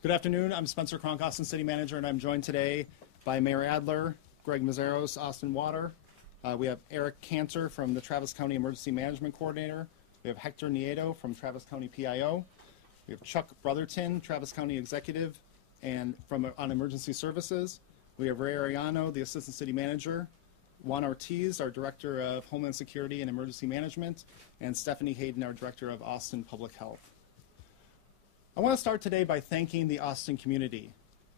Good afternoon. I'm Spencer Cronk, Austin City Manager, and I'm joined today by Mayor Adler, Greg Mazzaros, Austin Water. We have Eric Cantor from the Travis County Emergency Management Coordinator. We have Hector Nieto from Travis County PIO. We have Chuck Brotherton, Travis County Executive and on Emergency Services. We have Ray Ariano, the Assistant City Manager. Juan Ortiz, our Director of Homeland Security and Emergency Management. And Stephanie Hayden, our Director of Austin Public Health. I want to start today by thanking the Austin community.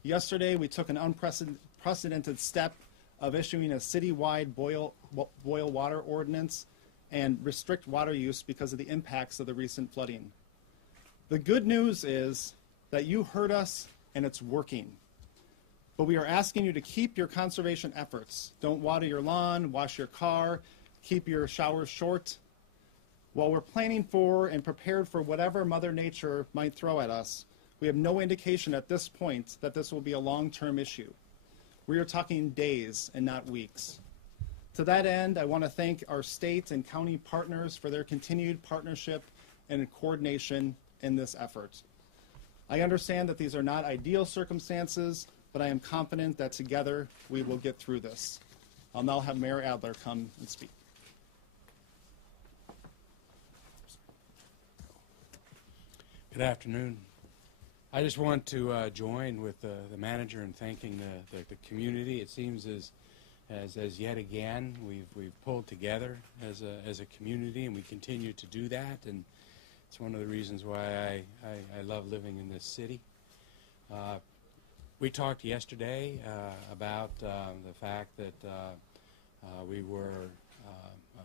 Yesterday, we took an unprecedented step of issuing a citywide boil water ordinance and restrict water use because of the impacts of the recent flooding. The good news is that you heard us and it's working. But we are asking you to keep your conservation efforts. Don't water your lawn, wash your car, keep your showers short. While we're planning for and prepared for whatever Mother Nature might throw at us, we have no indication at this point that this will be a long-term issue. We are talking days and not weeks. To that end, I want to thank our state and county partners for their continued partnership and coordination in this effort. I understand that these are not ideal circumstances, but I am confident that together we will get through this. I'll now have Mayor Adler come and speak. Good afternoon. I just want to join with the manager in thanking the community. It seems as yet again we've pulled together as a community, and we continue to do that. And it's one of the reasons why I love living in this city. We talked yesterday about the fact that we were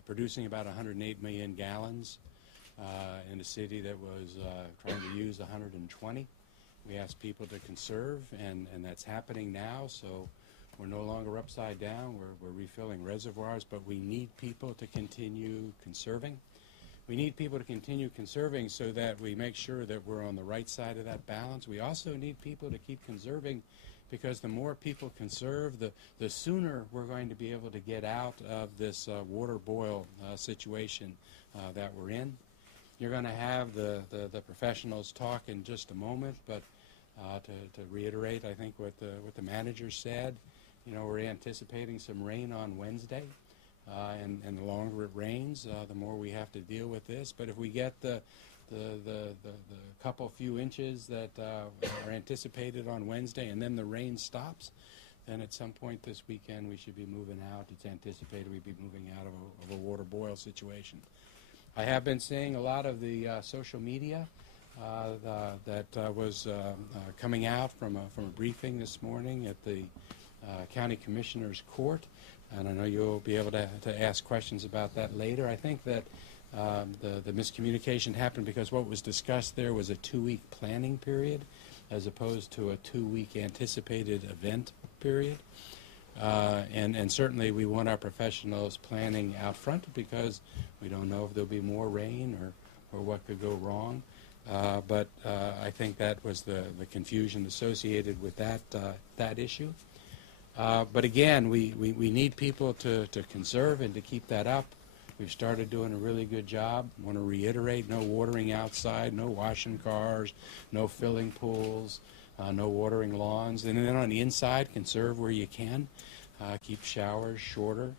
producing about 108 million gallons in a city that was trying to use 120. We asked people to conserve, and that's happening now, so we're no longer upside down. We're refilling reservoirs, but we need people to continue conserving. We need people to continue conserving so that we make sure that we're on the right side of that balance. We also need people to keep conserving because the more people conserve, the sooner we're going to be able to get out of this water boil situation that we're in. You're going to have the professionals talk in just a moment, but to reiterate, I think what the manager said, we're anticipating some rain on Wednesday, and the longer it rains, the more we have to deal with this. But if we get the couple few inches that are anticipated on Wednesday, and then the rain stops, then at some point this weekend we should be moving out. It's anticipated we'd be moving out of a water boil situation. I have been seeing a lot of the social media that was coming out from a briefing this morning at the County Commissioner's Court, and I know you'll be able to ask questions about that later. I think that the miscommunication happened because what was discussed there was a 2-week planning period as opposed to a 2-week anticipated event period. And certainly we want our professionals planning out front because we don't know if there'll be more rain or what could go wrong. But I think that was the confusion associated with that issue. But again, we need people to conserve and to keep that up. We've started doing a really good job. I want to reiterate, no watering outside, no washing cars, no filling pools, no watering lawns. And then on the inside, conserve where you can. Keep showers shorter.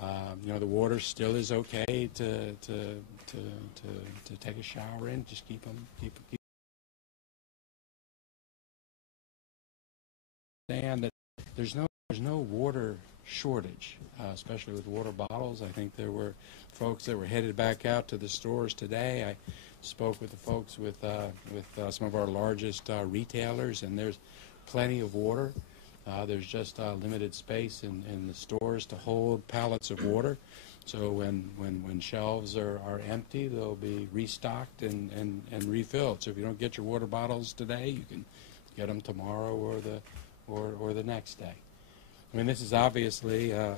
The water still is okay to take a shower in. Just keep them. Understand that there's no water shortage, especially with water bottles. I think there were folks that were headed back out to the stores today. I spoke with the folks with some of our largest retailers, and there's plenty of water. There's just limited space in the stores to hold pallets of water. So when shelves are empty, they'll be restocked and refilled. So if you don't get your water bottles today, you can get them tomorrow or the next day. I mean, this is obviously an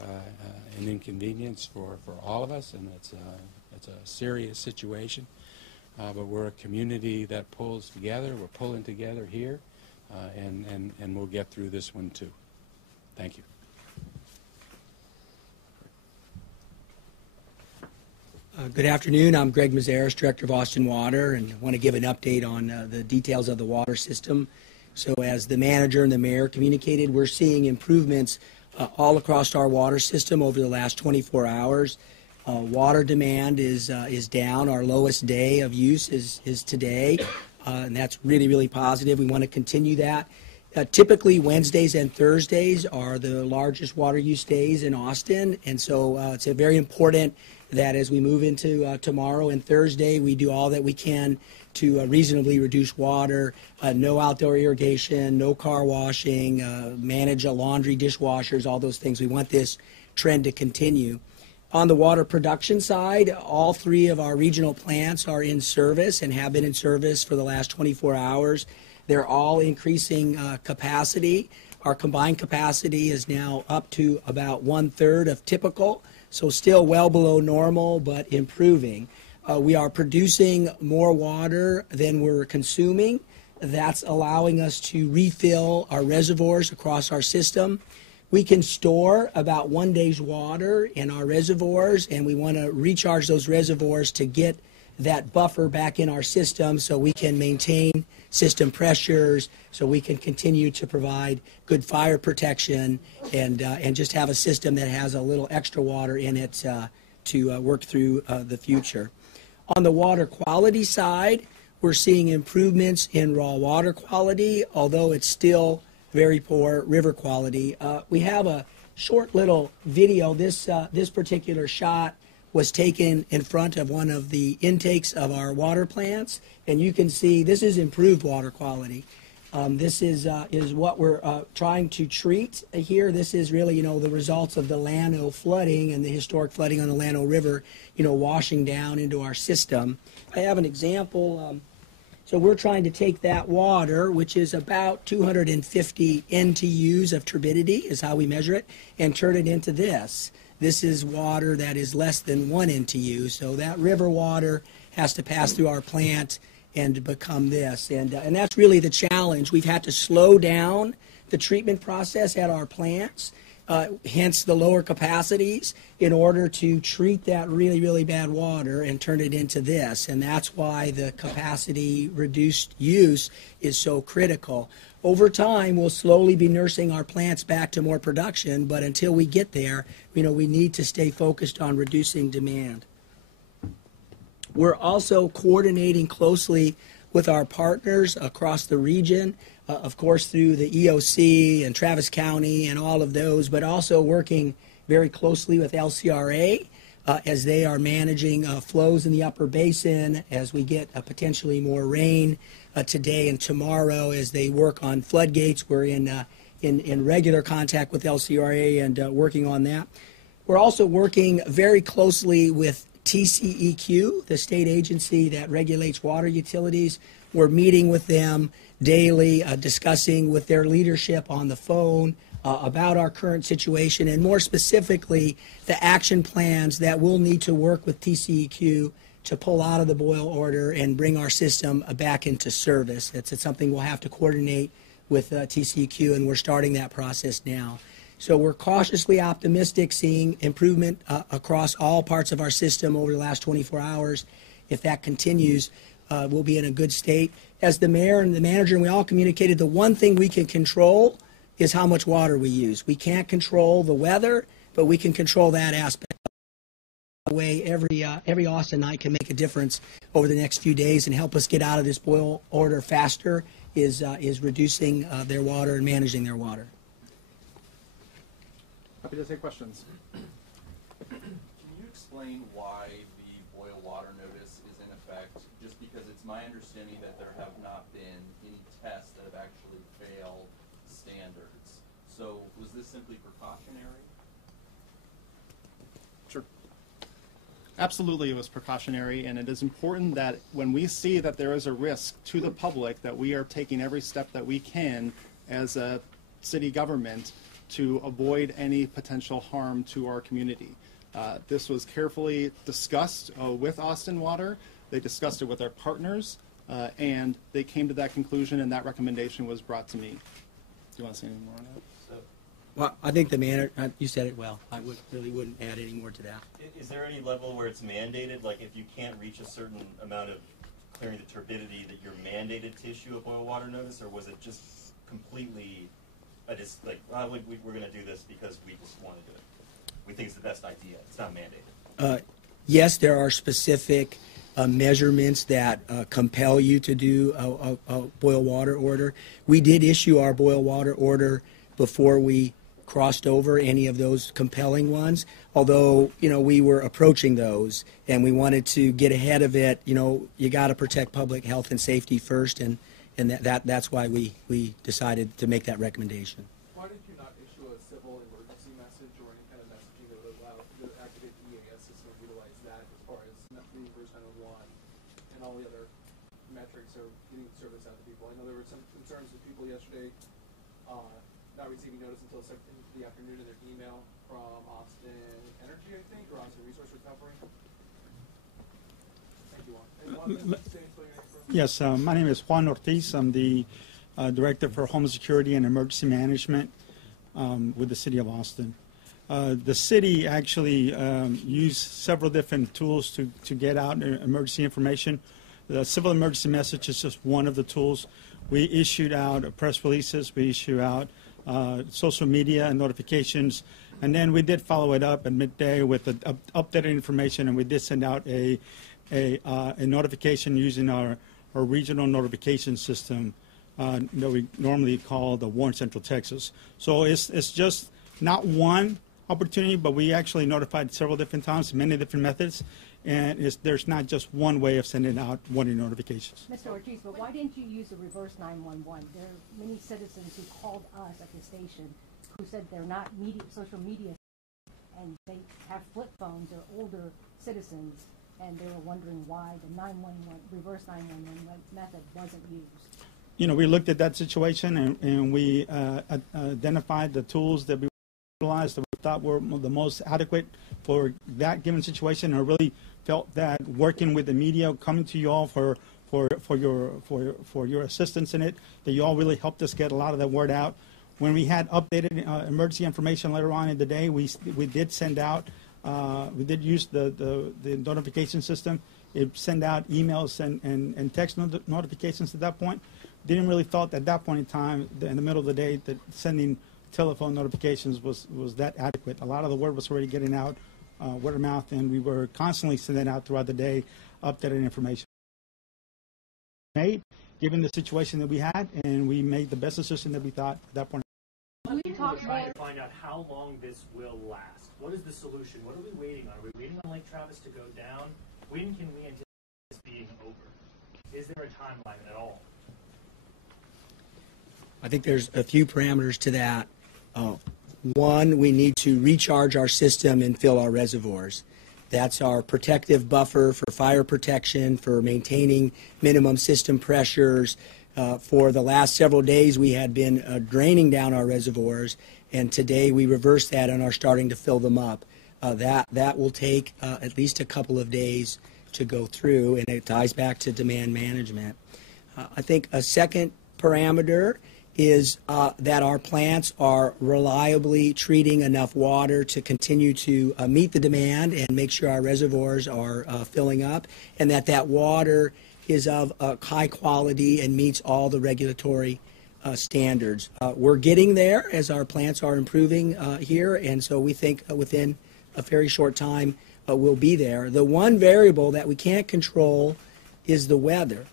inconvenience for all of us, and it's a serious situation. But we're a community that pulls together. We're pulling together here, and we'll get through this one too. Thank you. Good afternoon. I'm Greg Mazzaros, Director of Austin Water, and I want to give an update on the details of the water system. So as the manager and the mayor communicated, we're seeing improvements all across our water system over the last 24 hours. Water demand is down. Our lowest day of use is today, and that's really, really positive. We want to continue that. Typically, Wednesdays and Thursdays are the largest water use days in Austin, and so it's very important that as we move into tomorrow and Thursday, we do all that we can to reasonably reduce water, no outdoor irrigation, no car washing, manage laundry, dishwashers, all those things. We want this trend to continue. On the water production side, all three of our regional plants are in service and have been in service for the last 24 hours. They're all increasing capacity. Our combined capacity is now up to about 1/3 of typical, so still well below normal, but improving. We are producing more water than we're consuming. That's allowing us to refill our reservoirs across our system. We can store about 1 day's water in our reservoirs, and we want to recharge those reservoirs to get that buffer back in our system so we can maintain system pressures, so we can continue to provide good fire protection and just have a system that has a little extra water in it to work through the future. On the water quality side, we're seeing improvements in raw water quality, although it's still very poor river quality. We have a short little video. This particular shot was taken in front of one of the intakes of our water plants, and you can see this is improved water quality. This is what we're trying to treat here. This is really, the results of the Llano flooding and the historic flooding on the Llano River, washing down into our system. I have an example. So we're trying to take that water, which is about 250 NTUs of turbidity, is how we measure it, and turn it into this. This is water that is less than 1 NTU, so that river water has to pass through our plant and become this. And that's really the challenge. We've had to slow down the treatment process at our plants, hence the lower capacities, in order to treat that really, really bad water and turn it into this. And that's why the capacity reduced use is so critical. Over time, we'll slowly be nursing our plants back to more production, but until we get there, we need to stay focused on reducing demand. We're also coordinating closely with our partners across the region, of course through the EOC and Travis County and all of those, but also working very closely with LCRA as they are managing flows in the upper basin as we get potentially more rain today and tomorrow as they work on floodgates. We're in regular contact with LCRA and working on that. We're also working very closely with TCEQ, the state agency that regulates water utilities. We're meeting with them daily, discussing with their leadership on the phone about our current situation and more specifically the action plans that we'll need to work with TCEQ to pull out of the boil order and bring our system back into service. It's something we'll have to coordinate with TCEQ, and we're starting that process now. So we're cautiously optimistic, seeing improvement across all parts of our system over the last 24 hours. If that continues, we'll be in a good state. As the mayor and the manager and we all communicated, the one thing we can control is how much water we use. We can't control the weather, but we can control that aspect. The way every Austinite can make a difference over the next few days and help us get out of this boil order faster is reducing their water and managing their water. Happy to take questions. Can you explain why the boil water notice is in effect? Just because it's my understanding that there have not been any tests that have actually failed standards. So was this simply precautionary? Sure. Absolutely, it was precautionary, and it is important that when we see that there is a risk to the public, that we are taking every step that we can as a city government to avoid any potential harm to our community. This was carefully discussed with Austin Water. They discussed it with our partners, and they came to that conclusion, and that recommendation was brought to me. Do you want to say any more on that? Well, I think the manager, you said it well. I really wouldn't add any more to that. Is there any level where it's mandated, like if you can't reach a certain amount of clearing the turbidity that you're mandated to issue a boil water notice, or was it just completely, we're going to do this because we just want to do it? We think it's the best idea. It's not mandated. Yes, there are specific measurements that compel you to do a boil water order. We did issue our boil water order before we crossed over any of those compelling ones, although, we were approaching those and we wanted to get ahead of it. You got to protect public health and safety first, and that's why we decided to make that recommendation. Why did you not issue a civil emergency message or any kind of messaging that would allow the activate EAS system to utilize that as far as the reverse 911 and all the other metrics of getting service out to people? I know there were some concerns with people yesterday not receiving notice until in the afternoon in their email from Austin Energy, I think, or Austin Resource Recovery. Thank you, Juan. Yes, my name is Juan Ortiz. I'm the Director for Home Security and Emergency Management with the City of Austin. The city actually used several different tools to get out emergency information. The civil emergency message is just one of the tools. We issued out press releases. We issued out social media and notifications, and then we did follow it up at midday with updated information, and we did send out a notification using our regional notification system that we normally call the Warren Central Texas. So it's just not one opportunity, but we actually notified several different times, many different methods, and there's not just one way of sending out warning notifications. Mr. Ortiz, but why didn't you use the reverse 911? There are many citizens who called us at the station who said they're not social media, and they have flip phones or older citizens, and they were wondering why the 911 reverse 911 method wasn't used. We looked at that situation, and we identified the tools that we utilized that we thought were the most adequate for that given situation, and really felt that working with the media, coming to you all for your assistance in it, that you all really helped us get a lot of that word out. When we had updated emergency information later on in the day, we did send out, we did use the notification system. It sent out emails and text notifications at that point. Didn't really felt at that point in time, in the middle of the day, that sending telephone notifications was that adequate. A lot of the word was already getting out, word of mouth, and we were constantly sending out throughout the day updated information. Given the situation that we had, and we made the best decision that we thought at that point. We're trying to find out how long this will last. What is the solution? What are we waiting on? Are we waiting on Lake Travis to go down? When can we anticipate this being over? Is there a timeline at all? I think there's a few parameters to that. One, we need to recharge our system and fill our reservoirs. That's our protective buffer for fire protection, for maintaining minimum system pressures. For the last several days, we had been draining down our reservoirs, and today we reversed that and are starting to fill them up. That will take at least a couple of days to go through, and it ties back to demand management. I think a second parameter is that our plants are reliably treating enough water to continue to meet the demand and make sure our reservoirs are filling up, and that water is of high quality and meets all the regulatory standards. We're getting there as our plants are improving here, and so we think within a very short time we'll be there. The one variable that we can't control is the weather.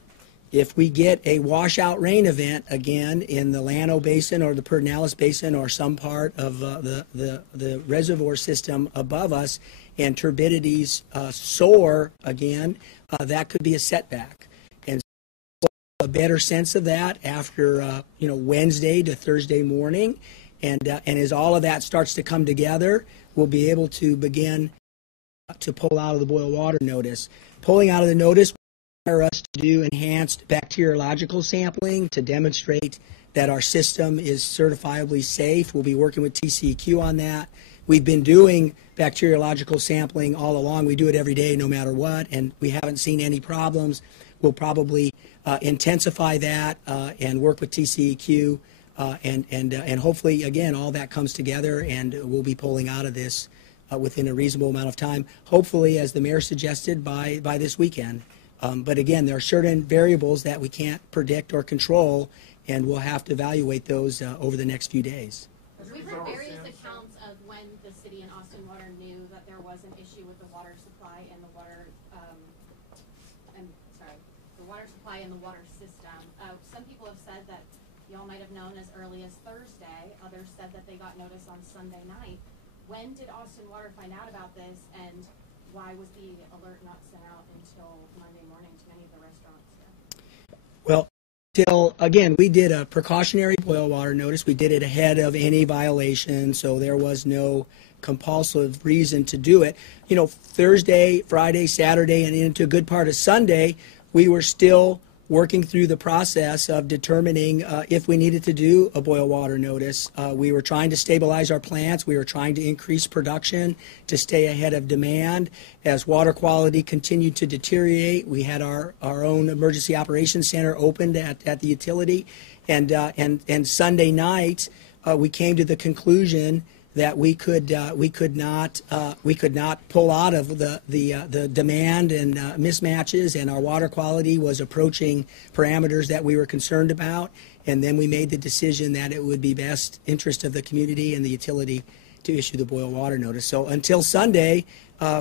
If we get a washout rain event again in the Llano Basin or the Pedernales Basin or some part of the reservoir system above us, and turbidities soar again, that could be a setback. And so a better sense of that after Wednesday to Thursday morning, and as all of that starts to come together, we'll be able to begin to pull out of the boil water notice. Pulling out of the notice require us to do enhanced bacteriological sampling to demonstrate that our system is certifiably safe. We'll be working with TCEQ on that. We've been doing bacteriological sampling all along. We do it every day no matter what, and we haven't seen any problems. We'll probably intensify that and work with TCEQ, and hopefully, again, all that comes together, and we'll be pulling out of this within a reasonable amount of time, hopefully, as the mayor suggested, by this weekend. But again, there are certain variables that we can't predict or control, and we'll have to evaluate those over the next few days. We've heard various accounts of when the city and Austin Water knew that there was an issue with the water supply and the water, the water supply and the water system. Some people have said that y'all might have known as early as Thursday. Others said that they got notice on Sunday night. When did Austin Water find out about this, and why was the alert not sent out until Monday morning to any of the restaurants here? Well, again, we did a precautionary boil water notice. We did it ahead of any violation, so there was no compulsive reason to do it. You know, Thursday, Friday, Saturday, and into a good part of Sunday, we were still working through the process of determining if we needed to do a boil water notice. We were trying to stabilize our plants. We were trying to increase production to stay ahead of demand. As water quality continued to deteriorate, we had our own emergency operations center opened at the utility. And Sunday night, we came to the conclusion that we could not pull out of the demand and mismatches, and our water quality was approaching parameters that we were concerned about. And then we made the decision that it would be best interest of the community and the utility to issue the boil water notice. So until Sunday,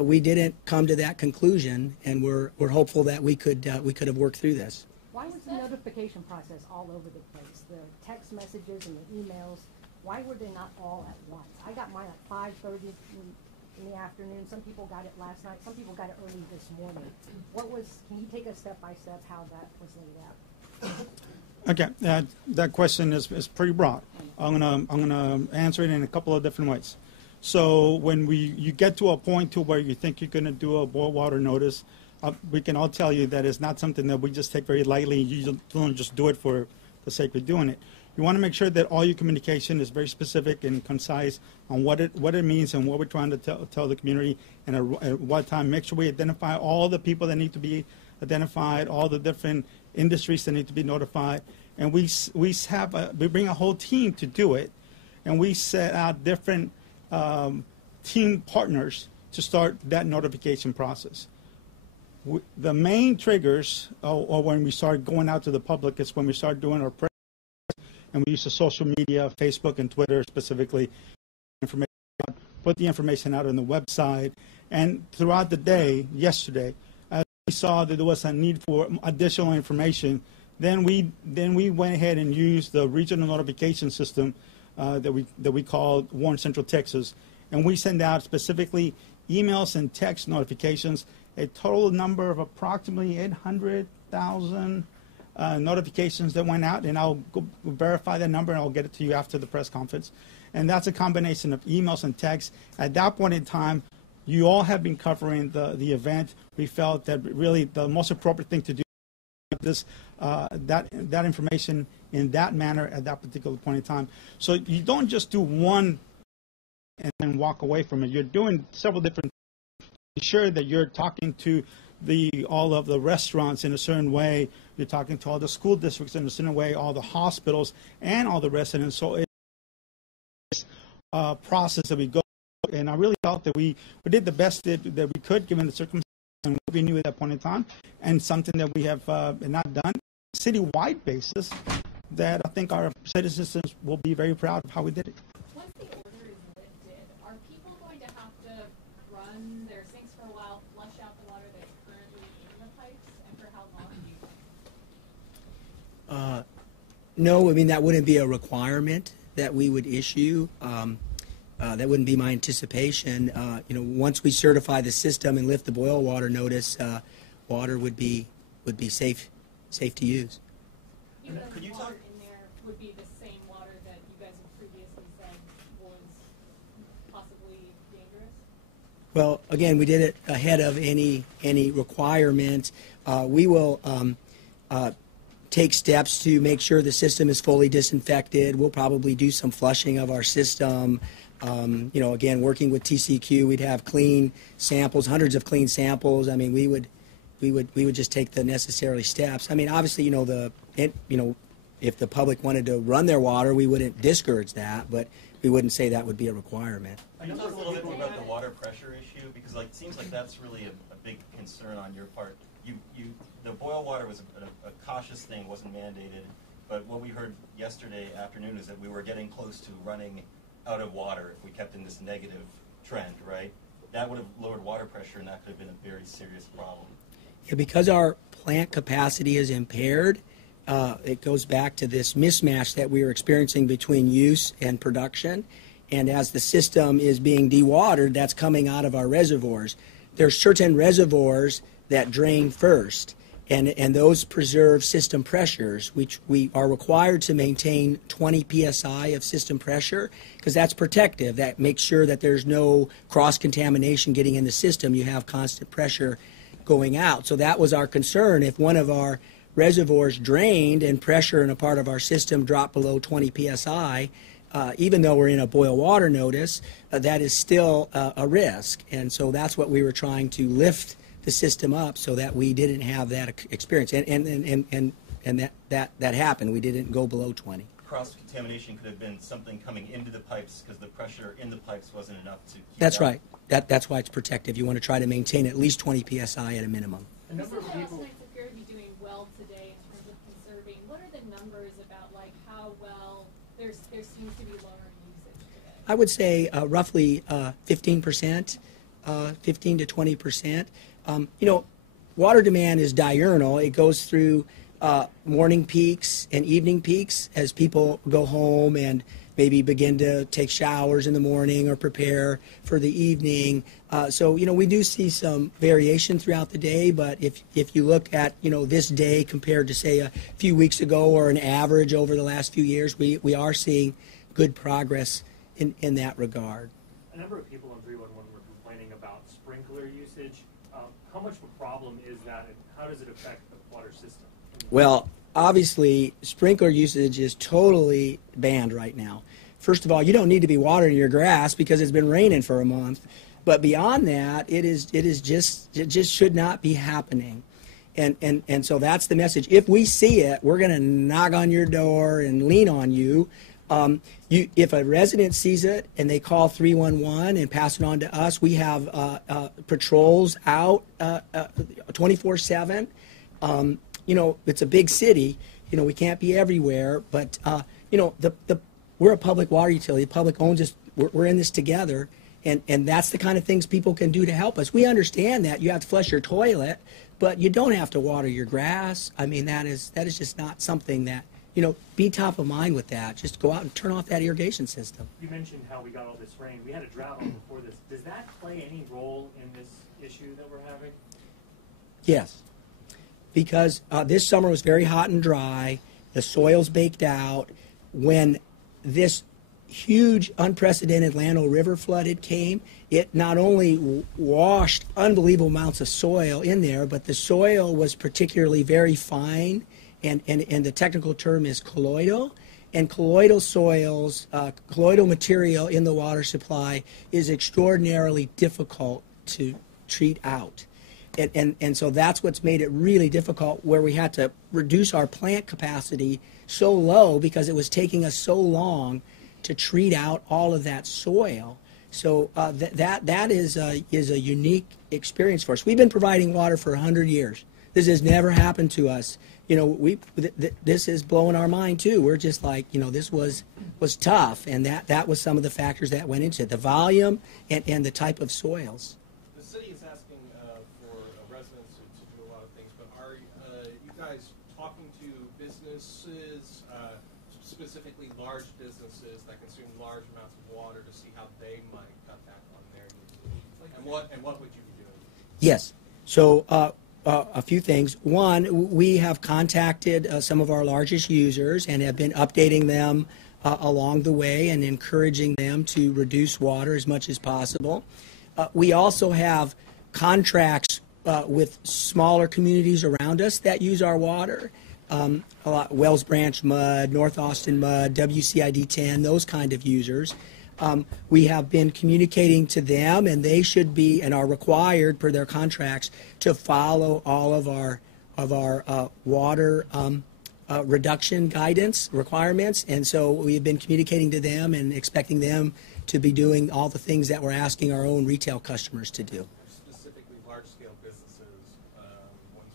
we didn't come to that conclusion, and we're hopeful that we could have worked through this. Why was the notification process all over the place? The text messages and the emails, why were they not all at once? I got mine at 5:30 in the afternoon. Some people got it last night. Some people got it early this morning. Can you take us step by step how that was laid out? Okay, that question is pretty broad. I'm gonna answer it in a couple of different ways. So when you get to a point to where you think you're gonna do a boil water notice, we can all tell you that it's not something that we just take very lightly. You don't just do it for the sake of doing it. You want to make sure that all your communication is very specific and concise on what it means and what we're trying to tell the community and at what time. Make sure we identify all the people that need to be identified, all the different industries that need to be notified, and we bring a whole team to do it, and we set out different team partners to start that notification process. The main triggers, or when we start going out to the public, is when we start doing our press. And we use the social media, Facebook and Twitter specifically, put the information out on the website. And throughout the day, yesterday, as we saw that there was a need for additional information, then we went ahead and used the regional notification system that we call Warren Central Texas. And we send out specifically emails and text notifications, a total number of approximately 800,000 notifications that went out, and I'll go verify that number and I'll get it to you after the press conference. And that's a combination of emails and texts. At that point in time, you all have been covering the event. We felt that really the most appropriate thing to do is that information in that manner at that particular point in time. So you don't just do one and then walk away from it. You're doing several different things. Be sure that you're talking to all of the restaurants in a certain way. You're talking to all the school districts in a certain way, all the hospitals, and all the residents. So it's a process that we go through, and I really felt that we did the best that we could given the circumstances and what we knew at that point in time, and something that we have not done citywide basis that I think our citizens will be very proud of how we did it. Once the order is lifted, are people going to have to run their sinks for a while, flush out the water that's currently in the pipes, and for how long do you think? No, I mean, that wouldn't be a requirement that we would issue. That wouldn't be my anticipation. Once we certify the system and lift the boil water notice, water would be safe to use. Could you talk? In there would be the same water that you guys have previously said was possibly dangerous? Well, again, we did it ahead of any requirement. We will take steps to make sure the system is fully disinfected. We'll probably do some flushing of our system. Again, working with TCEQ, we'd have clean samples, hundreds of clean samples. I mean, we would just take the necessary steps. I mean, obviously, if the public wanted to run their water, we wouldn't discourage that, but we wouldn't say that would be a requirement. Can you talk a little bit more about the water pressure issue? Because it seems like that's really a big concern on your part the boil water was a cautious thing, wasn't mandated, but what we heard yesterday afternoon is that we were getting close to running out of water if we kept in this negative trend, right? That would have lowered water pressure, and that could have been a very serious problem. Yeah, because our plant capacity is impaired, it goes back to this mismatch that we are experiencing between use and production. And as the system is being dewatered, that's coming out of our reservoirs. There's certain reservoirs that drain first, and those preserve system pressures, which we are required to maintain 20 psi of system pressure, because that's protective. That makes sure that there's no cross-contamination getting in the system. You have constant pressure going out. So that was our concern. If one of our reservoirs drained and pressure in a part of our system dropped below 20 psi, even though we're in a boil water notice, that is still a risk. And so that's what we were trying to lift the system up so that we didn't have that experience. And that happened. We didn't go below 20. Cross-contamination could have been something coming into the pipes because the pressure in the pipes wasn't enough to keep That's out. right. That's why it's protective. You want to try to maintain at least 20 psi at a minimum. A number of people. Austin appear to be doing well today in terms of conserving. What are the numbers about like how well there seems to be lower usage today? I would say roughly 15%, 15 to 20%. Water demand is diurnal. It goes through morning peaks and evening peaks as people go home and maybe begin to take showers in the morning or prepare for the evening. So we do see some variation throughout the day, but if you look at, this day compared to, say, a few weeks ago or an average over the last few years, we are seeing good progress in that regard. A number of people on 311 were complaining about sprinkler usage. How much of a problem is that, and how does it affect the water system? Well, obviously, sprinkler usage is totally banned right now. First of all, you don't need to be watering your grass because it's been raining for a month. But beyond that, it just should not be happening. And so that's the message. If we see it, we're going to knock on your door and lean on you. If a resident sees it and they call 311 and pass it on to us, we have patrols out 24/7. It's a big city. We can't be everywhere, but we're a public water utility. The public owns us. We're in this together, and that's the kind of things people can do to help us. We understand that you have to flush your toilet, but you don't have to water your grass. I mean, that is just not something that, be top of mind with that. Just go out and turn off that irrigation system. You mentioned how we got all this rain. We had a drought on before this. Does that play any role in this issue that we're having? Yes, because this summer was very hot and dry. The soil's baked out. When this huge, unprecedented Llano River flooded came, it not only washed unbelievable amounts of soil in there, but the soil was particularly very fine, and the technical term is colloidal. And colloidal soils, colloidal material in the water supply is extraordinarily difficult to treat out. And so that's what's made it really difficult, where we had to reduce our plant capacity so low because it was taking us so long to treat out all of that soil. So that is a unique experience for us. We've been providing water for 100 years. This has never happened to us. This is blowing our mind too. We're just like, this was tough, and that was some of the factors that went into it, the volume and the type of soils. The city is asking for residents to do a lot of things, but are you guys talking to businesses, specifically large businesses that consume large amounts of water, to see how they might cut back on their usage? And what would you be doing? Yes. So a few things. One, we have contacted some of our largest users and have been updating them along the way and encouraging them to reduce water as much as possible. We also have contracts with smaller communities around us that use our water. Wells Branch Mud, North Austin Mud, WCID 10, those kind of users. We have been communicating to them, and they should be and are required per their contracts to follow all of our water reduction guidance requirements. And so we've been communicating to them and expecting them to be doing all the things that we're asking our own retail customers to do. Specifically large-scale businesses, ones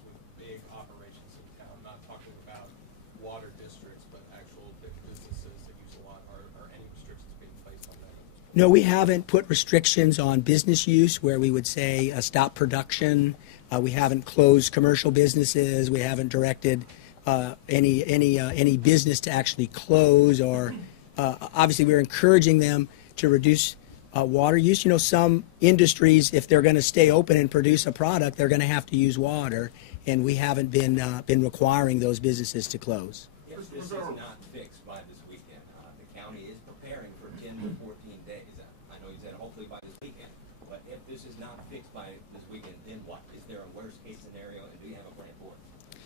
No, we haven't put restrictions on business use where we would say stop production. We haven't closed commercial businesses. We haven't directed any business to actually close. Or obviously, we're encouraging them to reduce water use. You know, some industries, if they're going to stay open and produce a product, they're going to have to use water, and we haven't been requiring those businesses to close. If this is not fixed by this weekend, the county is preparing for 10 to 14 days. I know you said hopefully by this weekend, but if this is not fixed by this weekend, then what? Is there a worst case scenario, and do you have a plan for it?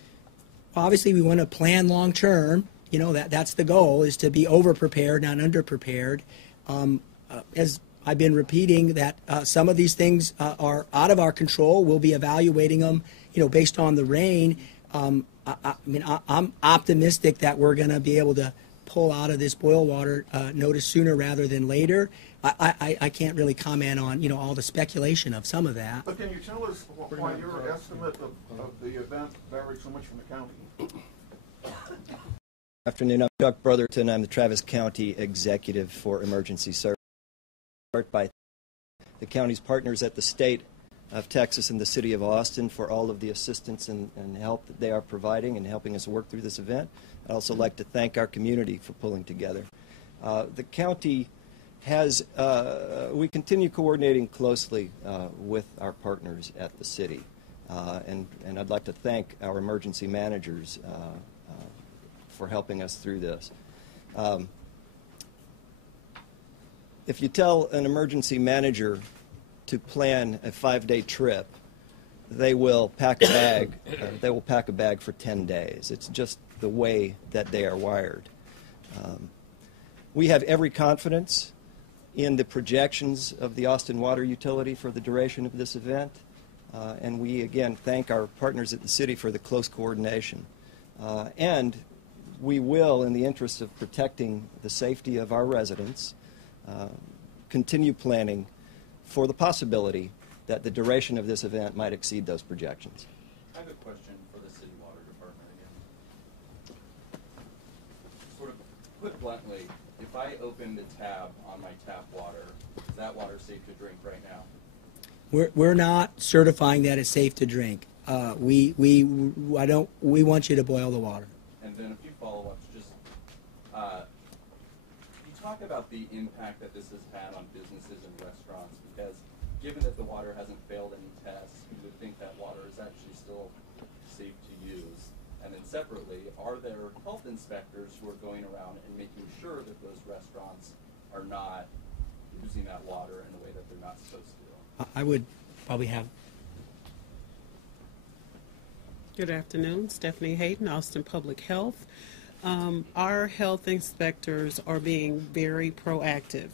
Obviously, we want to plan long term. You know, that's the goal, is to be over prepared, not under prepared. As I've been repeating, that some of these things are out of our control. We'll be evaluating them, you know, based on the rain. I'm optimistic that we're going to be able to pull out of this boil water notice sooner rather than later. I can't really comment on, you know, all the speculation of some of that. But can you tell us why your estimate of the event varied so much from the county? Afternoon, I'm Chuck Brotherton. I'm the Travis County Executive for Emergency Services. Start by the county's partners at the state of Texas and the city of Austin for all of the assistance and help that they are providing and helping us work through this event. I'd also like to thank our community for pulling together. The county has, we continue coordinating closely with our partners at the city. And I'd like to thank our emergency managers for helping us through this. If you tell an emergency manager to plan a 5-day trip, they will pack a bag. They will pack a bag for 10 days. It's just the way that they are wired. We have every confidence in the projections of the Austin Water Utility for the duration of this event. And we, again, thank our partners at the city for the close coordination. And we will, in the interest of protecting the safety of our residents, continue planning for the possibility that the duration of this event might exceed those projections. I have a question for the city water department again. Sort of put bluntly, if I open the tab on my tap water, is that water safe to drink right now? We're not certifying that it's safe to drink. We want you to boil the water. And then a few follow-ups. Just you talk about the impact that this has had on businesses and restaurants, because given that the water hasn't failed any tests, you would think that water is actually still safe to use. And then separately, are there health inspectors who are going around and making sure that those restaurants are not using that water in a way that they're not supposed to? I would probably have. Good afternoon, Stephanie Hayden, Austin Public Health. Our health inspectors are being very proactive.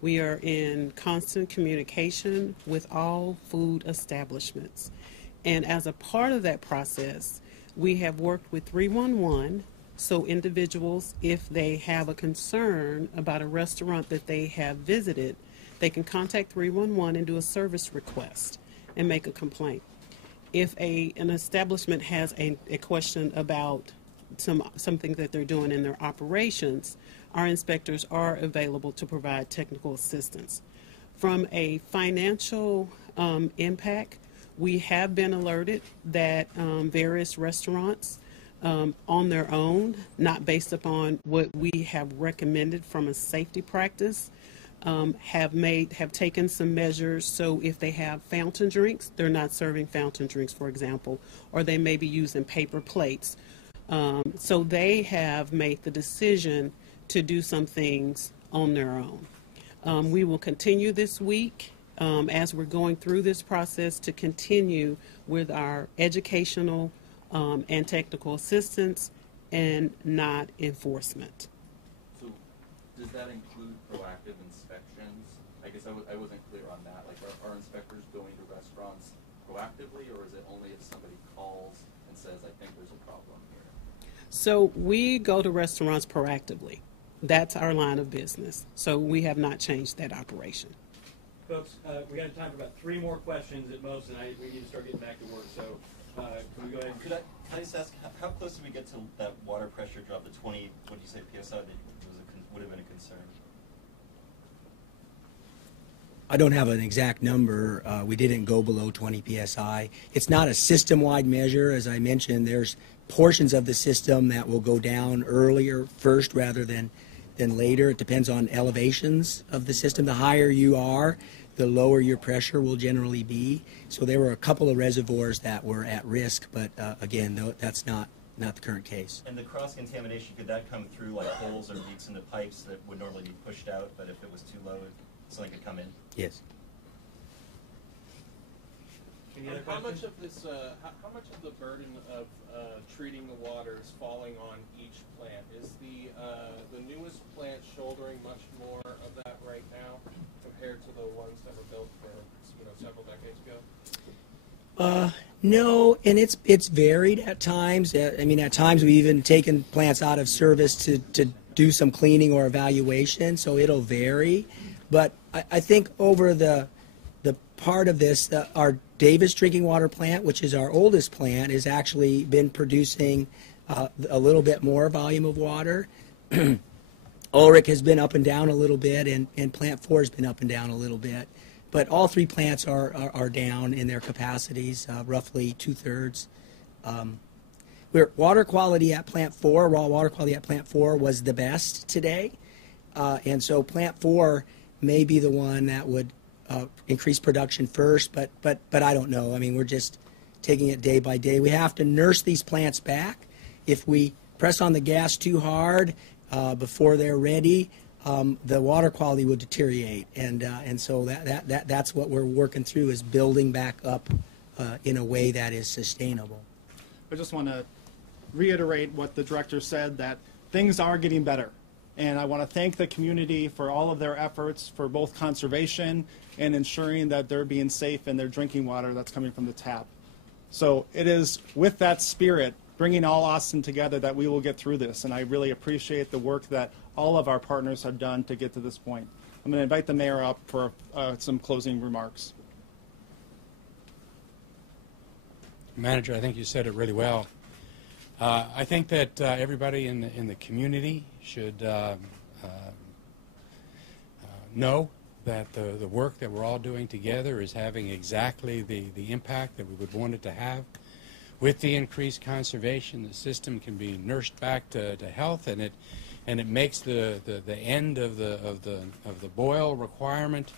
We are in constant communication with all food establishments. And as a part of that process, we have worked with 311, so individuals, if they have a concern about a restaurant that they have visited, they can contact 311 and do a service request and make a complaint. If an establishment has a question about something that they're doing in their operations, our inspectors are available to provide technical assistance. From a financial impact, we have been alerted that various restaurants on their own, not based upon what we have recommended from a safety practice, have taken some measures. So if they have fountain drinks, they're not serving fountain drinks, for example, or they may be using paper plates. So they have made the decision to do some things on their own. We will continue this week as we're going through this process to continue with our educational and technical assistance and not enforcement. So does that include proactive inspections? I guess I wasn't clear on that. Like, are inspectors going to restaurants proactively, or is it only if somebody calls and says, I think there's a problem here? So we go to restaurants proactively. That's our line of business. So we have not changed that operation. Folks, we got time for about 3 more questions at most, and we need to start getting back to work. So can we go ahead? Can I just ask, how close did we get to that water pressure drop, the 20, what did you say, PSI, that would have been a concern? I don't have an exact number. We didn't go below 20 psi. It's not a system-wide measure. As I mentioned, there's portions of the system that will go down earlier, first, rather than later. It depends on elevations of the system. The higher you are, the lower your pressure will generally be. So there were a couple of reservoirs that were at risk, but again, that's not the current case. And the cross-contamination, could that come through like holes or leaks in the pipes that would normally be pushed out, but if it was too low, something could come in? Yes. How much of this, how much of the burden of treating the water is falling on each plant? Is the newest plant shouldering much more of that right now compared to the ones that were built for several decades ago? No, and it's varied at times. I mean, at times we've even taken plants out of service to do some cleaning or evaluation, so it'll vary. But I think over the part of this, our Davis drinking water plant, which is our oldest plant, has actually been producing a little bit more volume of water. Ulrich has been up and down a little bit, and Plant 4 has been up and down a little bit. But all three plants are down in their capacities, roughly 2/3. Water quality at Plant 4, raw water quality at Plant 4 was the best today. And so Plant 4 may be the one that would increase production first, but I don't know. I mean, we're just taking it day by day. We have to nurse these plants back. If we press on the gas too hard before they're ready, the water quality will deteriorate, and so that's what we're working through, is building back up in a way that is sustainable. I just want to reiterate what the director said, that things are getting better. And I want to thank the community for all of their efforts for both conservation and ensuring that they're being safe in their drinking water that's coming from the tap. So it is with that spirit, bringing all Austin together, that we will get through this. And I really appreciate the work that all of our partners have done to get to this point. I'm going to invite the mayor up for some closing remarks. Manager, I think you said it really well. I think that everybody in the community should know that the work that we're all doing together is having exactly the impact that we would want it to have. With the increased conservation, the system can be nursed back to health, and it makes the end of the boil requirement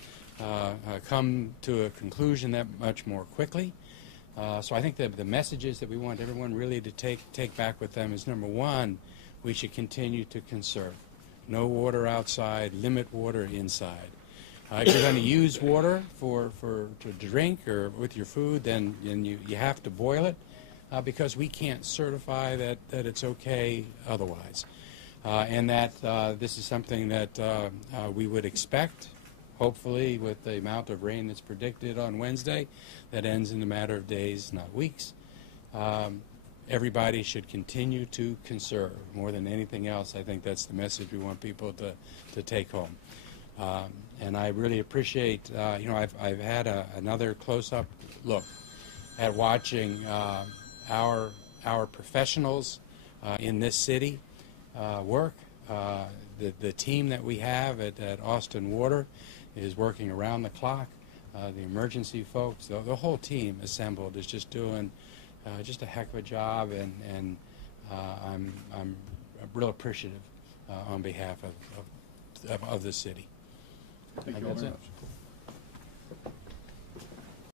come to a conclusion that much more quickly. So I think the messages that we want everyone really to take back with them is, number one, we should continue to conserve. No water outside, limit water inside. If you're going to use water to drink or with your food, then you have to boil it, because we can't certify that it's okay otherwise. And that this is something that we would expect, hopefully, with the amount of rain that's predicted on Wednesday, that ends in a matter of days, not weeks. Everybody should continue to conserve. More than anything else, I think that's the message we want people to take home. And I really appreciate, I've had another close-up look at watching our professionals in this city work. The team that we have at Austin Water is working around the clock. The emergency folks, the whole team assembled is just doing just a heck of a job, and I'm real appreciative on behalf of the city. Thank you very much.